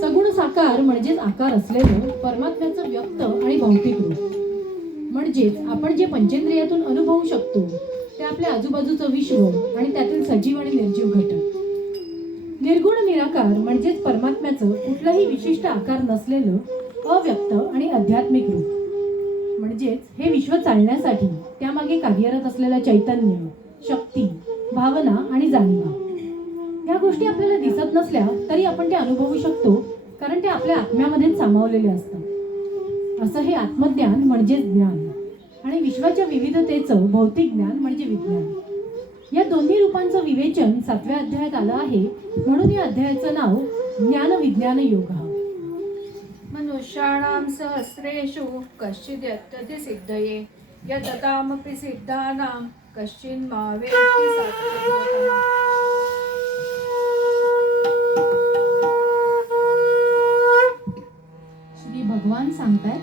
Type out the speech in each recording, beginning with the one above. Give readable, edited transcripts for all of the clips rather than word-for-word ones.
सगुण साकार म्हणजेच आकार असलेलं परमात्म्याचं व्यक्त आणि भौतिक रूप. म्हणजेच आपण जे पंचेंद्रियातून अनुभवू शकतो ते आपल्या आजूबाजूचं विश्व आणि त्यातील सजीव आणि निर्जीव घटक. निर्गुण निराकार म्हणजेच परमात्म्याचं कुठलाही विशिष्ट आकार नसलेलं अव्यक्त आणि आध्यात्मिक रूप. म्हणजेच हे विश्व चालण्यासाठी त्यामागे कार्यरत असलेलं चैतन्य, शक्ती, भावना आणि जाणीवा. या गोष्टी आपल्याला दिसत नसल्या तरी आपण ते अनुभवू शकतो, कारण ते आपल्या आत्म्यामध्येच सामावलेले असतात. असं हे आत्मज्ञान म्हणजेच ज्ञान आणि विश्वाच्या विविधतेचं भौतिक ज्ञान म्हणजे विज्ञान. या दोन्ही रूपांचं विवेचन 7व्या अध्यायात आलं आहे, म्हणून या अध्यायाचं नाव ज्ञान विज्ञान योग. मनुष्याणां सहस्रेषु कश्चिद् यत्तति सिद्धये यततामपि सिद्धानां कश्चिन्मा वेत्ति सात्वतः. श्री भगवान सांगतात,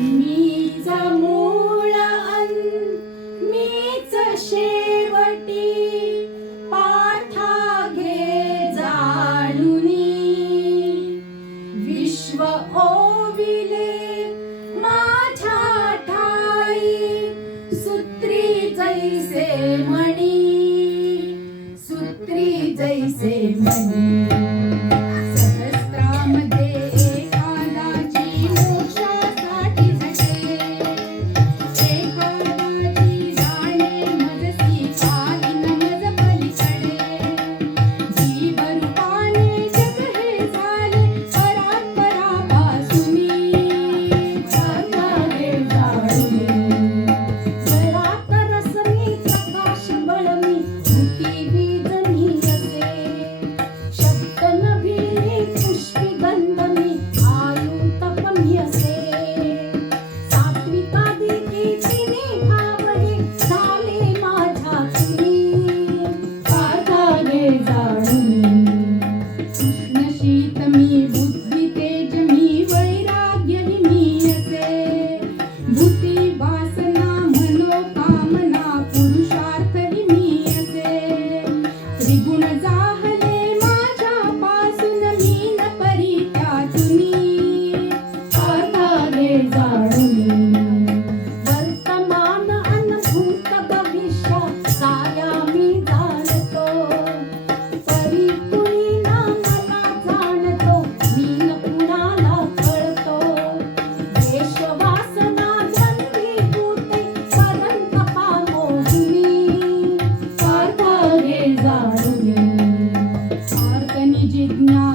मीच मूळ मीच शेवटी पाठा घे जाणुनी विश्व ओविले माझ्या ठाई सूत्री जैसे मणी सूत्री जैसे मणी. जिज्ञा